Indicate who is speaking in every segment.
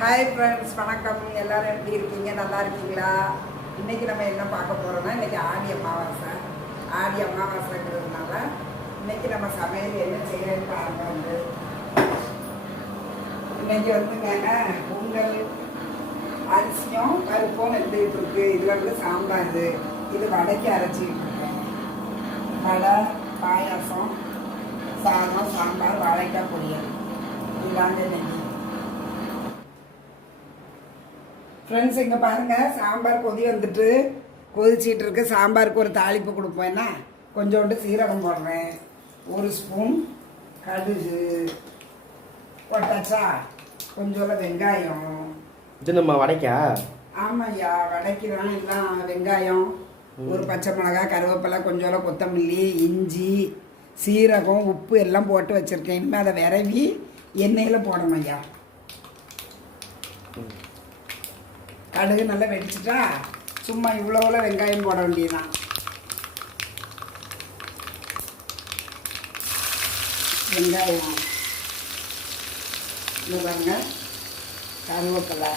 Speaker 1: hi friends வணக்கம் எல்லோரும் எப்படி இருக்கீங்க நல்லா இருக்கீங்களா இன்றைக்கி நம்ம என்ன பார்க்க போகிறோம்னா இன்றைக்கி ஆடி அமாவாசை ஆடி அமாவாசைங்கிறதுனால இன்றைக்கி நம்ம சமையல் என்ன செய்யறேன்னு பாருங்க வந்து இன்றைக்கி வந்துங்க பொங்கல் அரிசியும் கருப்பும் எடுத்துக்கிட்டு இருக்கு இதில் வந்து சாம்பார் இது வடைக்கு அரைச்சிக்கிட்டு இருக்கேன் வடை பாயாசம் சாதம் சாம்பார் வாழைக்காய் பொரியல் இதுதாங்க ஃப்ரெண்ட்ஸ் இங்கே பாருங்கள் சாம்பார் கொதி வந்துட்டு கொதிச்சிட்டு இருக்கு சாம்பாருக்கு ஒரு தாளிப்பு கொடுப்பேன்னா கொஞ்சோண்டு சீரகம் போடுறேன் ஒரு ஸ்பூன் கடுகு போட்டாச்சா கொஞ்சோட வெங்காயம்
Speaker 2: இது நம்ம வடைக்கா
Speaker 1: ஆமாய்யா வடைக்கு எல்லாம் வெங்காயம் ஒரு பச்சை மிளகாய் கருவேப்பிலை கொஞ்சோட கொத்தமல்லி இஞ்சி சீரகம் உப்பு எல்லாம் போட்டு வச்சுருக்கேன் இனிமேல் அதை விரவி எண்ணெயில் போடணும் ஐயா கடுகு நல்லா வெடிச்சிட்டா சும்மா இவ்வளோவில் வெங்காயம் போட வேண்டியதுதான் வெங்காயம் இன்னும் பாருங்க கருவேப்பிலை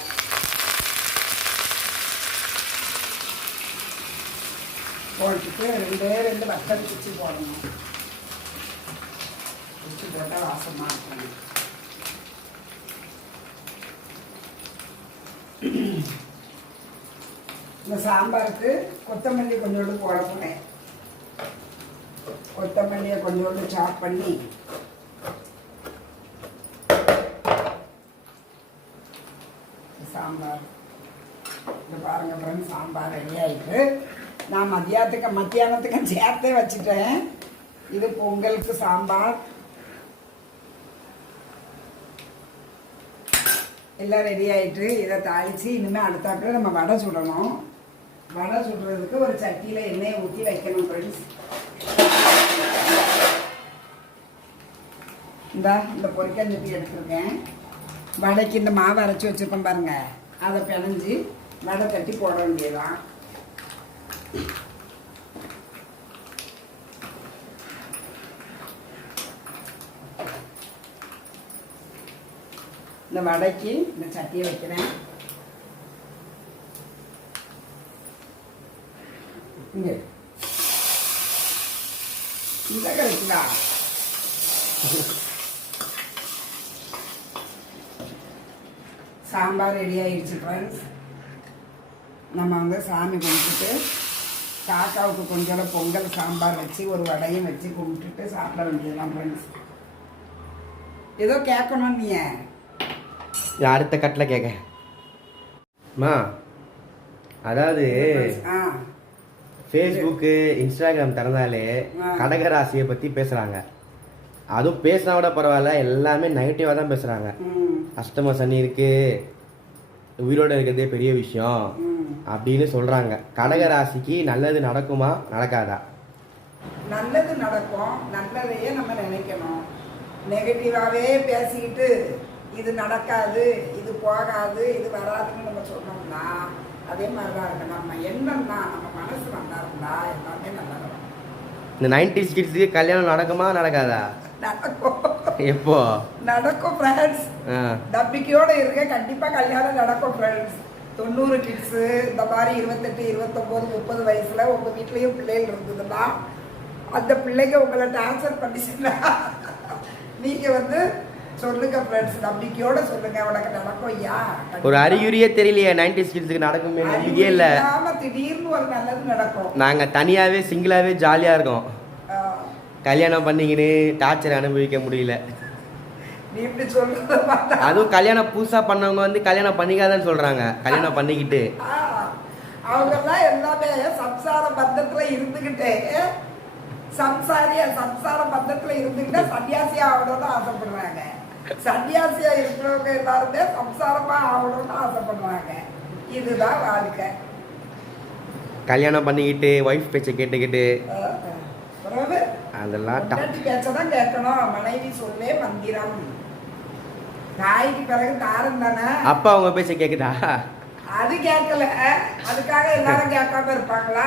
Speaker 1: போட்டுட்டு ரெண்டே ரெண்டு வத்தல் குச்சி போடணும் குச்சி போட்டால் வாசமாக இருக்கணும் இந்த சாம்பாருக்கு கொத்தமல்லி கொஞ்சோண்டு போட கொத்தமல்லியை கொஞ்சோண்டு சாப் பண்ணி சாம்பார் இந்த பாருங்க பிறகு சாம்பார் ரெடி ஆயிட்டு நான் மதியானத்துக்கு மத்தியானத்துக்கும் சேர்த்தே வச்சுட்டேன் இது பொங்கலுக்கு சாம்பார் எல்லாம் ரெடி ஆயிட்டு இதை தாளிச்சு இனிமேல் அடுத்தாப்புல நம்ம வடை சுடணும் வடை சுடுறதுக்கு ஒரு சட்டியில் எண்ணெயை ஊற்றி வைக்கணும் ஃப்ரெண்ட்ஸ் இந்தா இந்த பொறிக்கஞ்சி எடுத்துருக்கேன் வடைக்கு இந்த மாவு அரைச்சி வச்சுருக்கோம் பாருங்கள் அதை பிணைஞ்சி வடை தட்டி போட வேண்டியதான் இந்த வடைக்கு இந்த சட்டியை வைக்கிறேன் சாம்பார் ரெடி ஆயிடுச்சு ஃப்ரெண்ட்ஸ் நம்ம வந்து சாமி கும்பிட்டுட்டு தாத்தாவுக்கு கொஞ்சம் பொங்கல் சாம்பார் வச்சு ஒரு வடையும் வச்சு கும்பிட்டுட்டு சாப்பிட வேண்டியதுதான் ஃப்ரெண்ட்ஸ் ஏதோ கேட்கணும் நீ
Speaker 2: அடுத்த கட்டில் கேட்க அதாவது ஃபேஸ்புக்கு இன்ஸ்டாகிராம் திறந்தாலே கடகராசியை பற்றி பேசுகிறாங்க அதுவும் பேசினா கூட பரவாயில்ல எல்லாமே நெகட்டிவா தான் பேசுகிறாங்க அஷ்டம சனி இருக்கு உயிரோட இருக்கிறதே பெரிய விஷயம் அப்படின்னு சொல்கிறாங்க கடகராசிக்கு நல்லது நடக்குமா நடக்காதா
Speaker 1: நல்லது நடக்கும் நல்லதையே நம்ம நினைக்கணும் நெகட்டிவாகவே பேசிக்கிட்டு இது நடக்காது இது போகாது இது வராதுன்னு நம்ம சொன்னோம்னா அதே மாதிரி தான் இருக்குது நம்ம எண்ணம் நம்ம மனசு நல்லா இருந்தா எல்லாமே நல்லா இருக்கும்
Speaker 2: இந்த நைன்டிஸ் கிட்ஸுக்கு கல்யாணம் நடக்குமா நடக்காதா நடக்கும் எப்போ
Speaker 1: நடக்கும் ஃப்ரெண்ட்ஸ் நம்பிக்கையோட இருக்க கண்டிப்பாக கல்யாணம் நடக்கும் ஃப்ரெண்ட்ஸ் தொண்ணூறு கிட்ஸு இந்த மாதிரி இருபத்தெட்டு இருபத்தொம்போது முப்பது வயசில் உங்கள் வீட்லேயும் பிள்ளைகள் இருந்ததுன்னா அந்த பிள்ளைங்க உங்களை டான்சர் பண்ணிச்சுன்னா நீங்கள் வந்து சொல்லுங்க ஃப்ரெண்ட்ஸ் நம்பிக்கையோட சொல்லுங்க உனக்கு நடக்கும் ஐயா
Speaker 2: ஒரு அறிகுறியே தெரியலையே நைன்டி ஸ்கிட்ஸுக்கு நடக்குமே நம்பிக்கையே இல்லை
Speaker 1: ஆமா திடீர்னு ஒரு நல்லது நடக்கும்
Speaker 2: நாங்க தனியாவே சிங்கிளாவே ஜாலியா இருக்கோம் கல்யாணம் பண்ணிக்கின்னு டார்ச்சர் அனுபவிக்க முடியல
Speaker 1: இப்படி சொல்றத
Speaker 2: அதுவும் கல்யாணம் புதுசா பண்ணவங்க வந்து கல்யாணம் பண்ணிக்காதன்னு சொல்றாங்க கல்யாணம் பண்ணிக்கிட்டு
Speaker 1: அவங்க எல்லாம் எல்லாமே சம்சார பந்தத்துல இருந்துகிட்டே சம்சாரியா சம்சார பந்தத்துல இருந்துகிட்டா சன்னியாசி ஆகணும்னு ஆசைப்படுறாங்க சன்னியாசியா இருக்கிறவங்க எல்லாருமே சம்சாரமா ஆகணும்னு ஆசைப்படுறாங்க இதுதான் வாழ்க்கை
Speaker 2: கல்யாணம் பண்ணிக்கிட்டு ஒய்ஃப் பேச்சை கேட்டுக்கிட்டு
Speaker 1: அதெல்லாம் பேச்சதான் கேட்கணும் மனைவி சொல்லே மந்திரம் தாய்க்கு பிறகு தாரம் தானே
Speaker 2: அப்பா அவங்க பேச்ச கேக்குதா
Speaker 1: அது கேட்கல அதுக்காக எல்லாரும் கேட்காம இருப்பாங்களா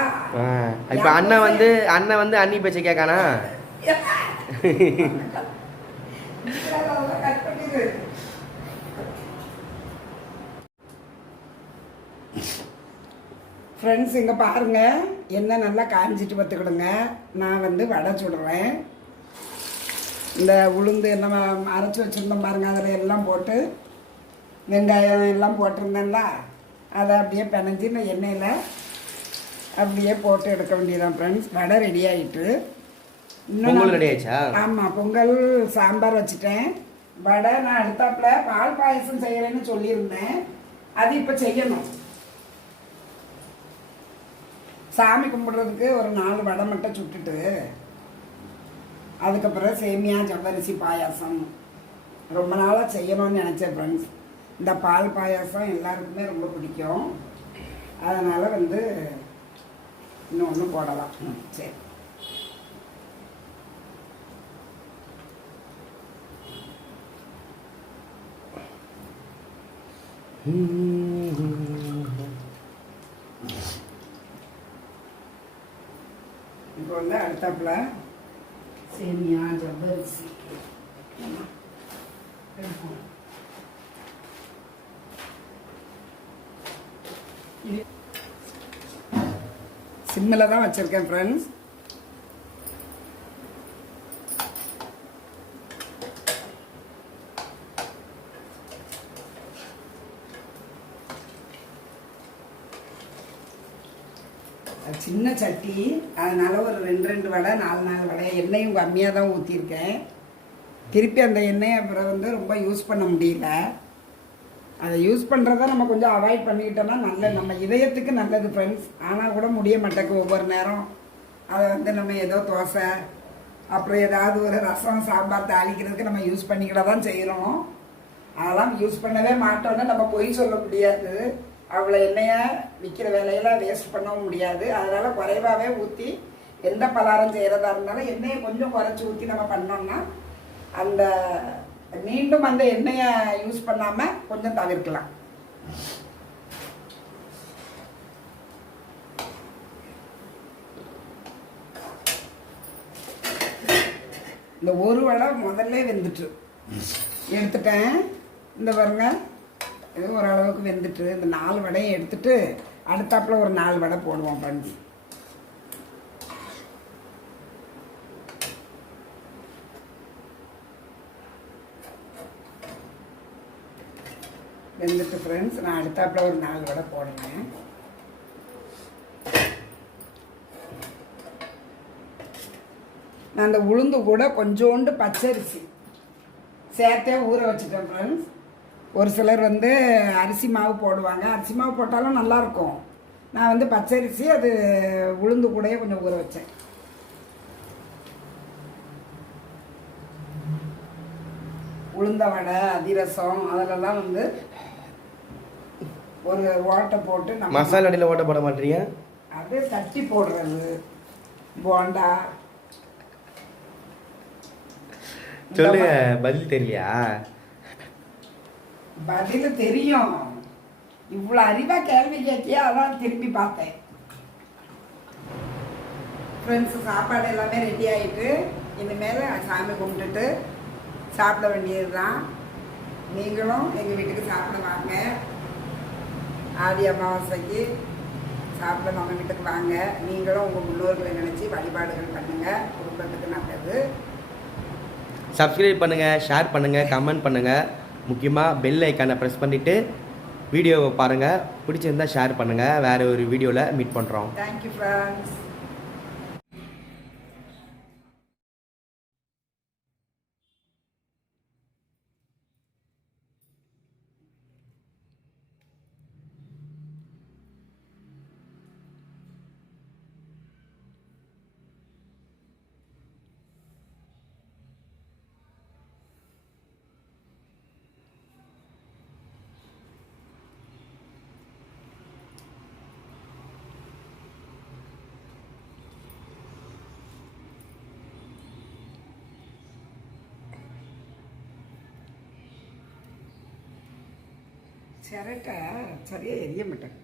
Speaker 2: இப்ப அண்ணன் வந்து அண்ணன் வந்து அண்ணி பேச்ச கேட்கானா
Speaker 1: ஃப்ரெண்ட்ஸ் இங்கே பாருங்கள் என்ன நல்லா காஞ்சிட்டு பார்த்துக்கிடுங்க நான் வந்து வடை சுடுறேன் இந்த உளுந்து என்ன அரைச்சி வச்சுருந்தோம் பாருங்கள் அதில் எல்லாம் போட்டு வெங்காயம் எல்லாம் போட்டிருந்தேன்ல அதை அப்படியே பிணைஞ்சி நான் எண்ணெயில் அப்படியே போட்டு எடுக்க வேண்டியதான் ஃப்ரெண்ட்ஸ் வடை ரெடி ஆகிட்டு
Speaker 2: பொங்கல் ரெடி ஆயிடுச்சா
Speaker 1: ஆமாம் பொங்கல் சாம்பார் வச்சுட்டேன் வடை நான் அடுத்தாப்புல பால் பாயசம் செய்யறேன்னு சொல்லியிருந்தேன் அது இப்போ செய்யணும் சாமி கும்பிட்றதுக்கு ஒரு நாலு வடை மட்டும் சுட்டுட்டு அதுக்கப்புறம் சேமியா ஜவ்வரிசி பாயாசம் ரொம்ப நாளாக செய்யணும்னு நினச்சேன் ஃப்ரெண்ட்ஸ் இந்த பால் பாயாசம் எல்லாருக்குமே ரொம்ப பிடிக்கும் அதனால் வந்து இன்னும் ஒன்றும் போடலாம் சரி இப்போ வந்து அடுத்தாப்புல சேமியா ஜவ்வரிசி சிம்மில் தான் வச்சுருக்கேன் ஃப்ரெண்ட்ஸ் சின்ன சட்டி அதனால் ஒரு ரெண்டு ரெண்டு வடை நாலு நாலு வடை எண்ணெயும் கம்மியாக தான் ஊற்றிருக்கேன் திருப்பி அந்த எண்ணெயை அப்புறம் வந்து ரொம்ப யூஸ் பண்ண முடியல அதை யூஸ் பண்ணுறத நம்ம கொஞ்சம் அவாய்ட் பண்ணிக்கிட்டோம்னா நல்ல நம்ம இதயத்துக்கு நல்லது ஃப்ரெண்ட்ஸ் ஆனால் கூட முடிய மாட்டேக்கு ஒவ்வொரு நேரம் அதை வந்து நம்ம ஏதோ தோசை அப்புறம் ஏதாவது ஒரு ரசம் சாம்பார் தாளிக்கிறதுக்கு நம்ம யூஸ் பண்ணிக்கிட தான் செய்கிறோம் அதெல்லாம் யூஸ் பண்ணவே மாட்டோம்னு நம்ம பொய் சொல்ல முடியாது அவ்வளோ எண்ணெயை விற்கிற வேலையெல்லாம் வேஸ்ட் பண்ணவும் முடியாது அதனால் குறைவாகவே ஊற்றி எந்த பலாரம் செய்கிறதா இருந்தாலும் எண்ணெயை கொஞ்சம் குறைச்சி ஊற்றி நம்ம பண்ணோம்னா அந்த மீண்டும் அந்த எண்ணெயை யூஸ் பண்ணாமல் கொஞ்சம் தவிர்க்கலாம் இந்த ஒரு வடை முதல்ல வெந்துட்டு எடுத்துட்டேன் இந்த பாருங்கள் ஏதோ ஓரளவுக்கு வெந்துட்டு இந்த நாலு வடையும் எடுத்துட்டு அடுத்தாப்புல ஒரு நாலு வடை போடுவோம் ஃப்ரெண்ட்ஸ் வெந்துட்டு ஃப்ரெண்ட்ஸ் நான் அடுத்தாப்பில் ஒரு நாலு வடை போடுவேன் நான் அந்த உளுந்து கூட கொஞ்சோண்டு பச்சரிசி சேர்த்தே ஊற வச்சுட்டேன் ஃப்ரெண்ட்ஸ் ஒரு சிலர் வந்து அரிசி மாவு போடுவாங்க அரிசி மாவு போட்டாலும் நல்லாயிருக்கும் நான் வந்து பச்சரிசி அது உளுந்து கூடயே கொஞ்சம் ஊற வச்சேன் உளுந்த வடை அதிரசம் அதிலெல்லாம் வந்து ஒரு ஓட்டை போட்டு
Speaker 2: மசாலா அடியில் ஓட்டை போட மாட்டீங்க
Speaker 1: அது தட்டி போடுறது போண்டா
Speaker 2: சொல்லுங்க பதில் தெரியலையா
Speaker 1: பதில் தெரியும் இவ்வளோ அறிவாக கேள்வி கேட்டியா அதான் திரும்பி பார்த்தேன் ஃப்ரெண்ட்ஸு சாப்பாடு எல்லாமே ரெடி ஆகிட்டு இனிமேல் சாமி கும்பிட்டுட்டு சாப்பிட வேண்டியது தான் நீங்களும் எங்கள் வீட்டுக்கு சாப்பிட வாங்க ஆதி அமாவாசைக்கு சாப்பிட நம்ம வீட்டுக்கு வாங்க நீங்களும் உங்கள் முன்னோர்களை நினைச்சு வழிபாடுகள் பண்ணுங்கள் குடும்பத்துக்கு நல்லது
Speaker 2: சப்ஸ்கிரைப் பண்ணுங்கள் ஷேர் பண்ணுங்கள் கமெண்ட் பண்ணுங்கள் முக்கியமாக பெல் ஐக்கானை ப்ரெஸ் பண்ணிவிட்டு வீடியோவை பாருங்கள் பிடிச்சிருந்தால் ஷேர் பண்ணுங்கள் வேறு ஒரு வீடியோவில் மீட் பண்ணுறோம்
Speaker 1: தேங்க்யூ ஃப்ரெண்ட்ஸ் சிரட்டை சரியாக எரிய மாட்டேன்